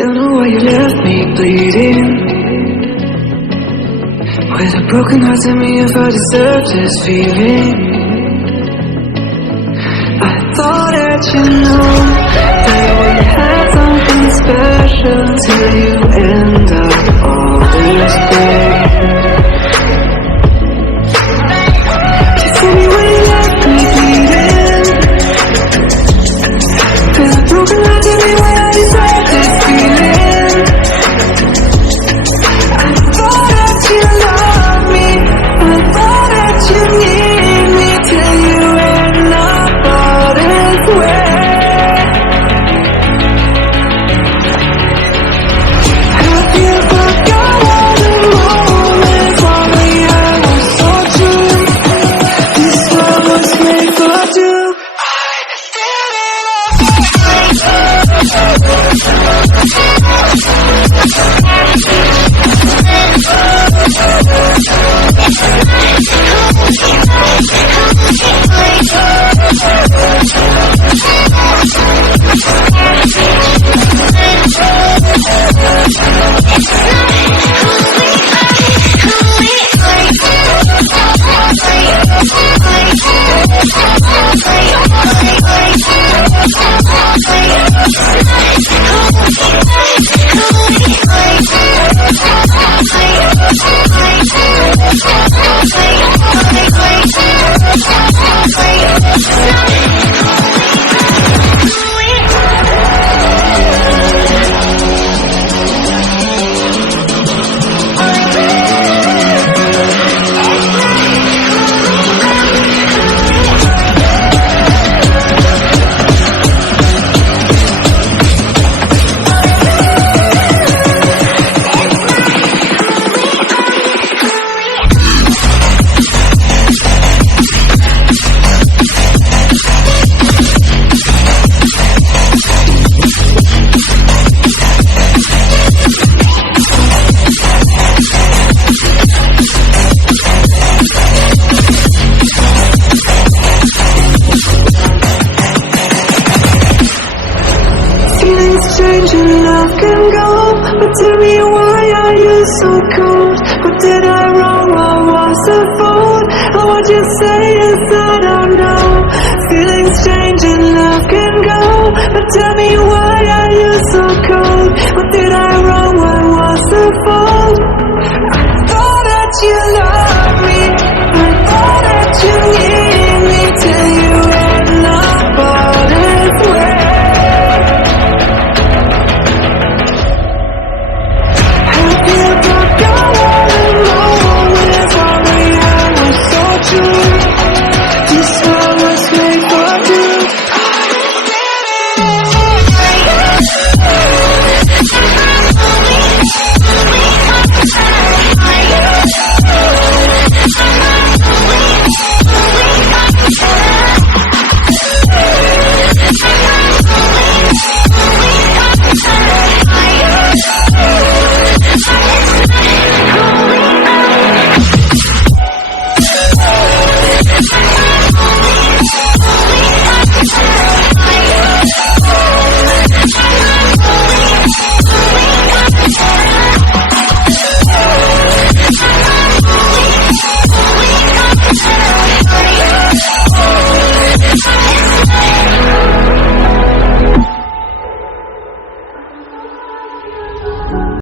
Don't know why you left me bleeding. With a broken heart, tell me if I deserve this feeling. I thought that you know that we had something special till you end up all this way. You tell me when you left me bleeding. With a broken heart, tell me why I deserve this feeling. I thought that you loved me, I thought that you need me till you end up all this way. Have you forgot all the moments only I was so true? This world was made for two. Change and love can go, but tell me why are you so cold? What did I wrong? What was the fault? Or what you say is I don't know. Feelings change and love can go, but tell me why are you so